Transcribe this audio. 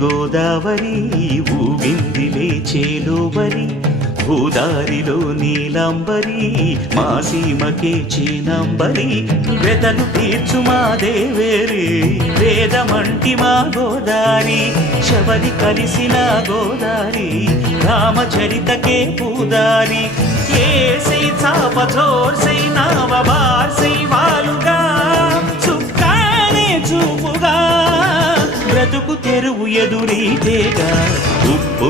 గోదావరి ఊగిందిలే చేలోబరి భూదారిలో నీలంబరి మా సీమకే చీనంబరి. వెతలు తీర్చు మా దేవేరి వేదమంటి మా గోదారి శబరి కలిసిన గోదారి రామచరితకే పూదారి. ఏసై చాప చోర్సై నావ బార్సై వాలుగా చుక్కానే చూపుగా బ్రతుకు తెరువు ఎదురీతేగా ఉప్పు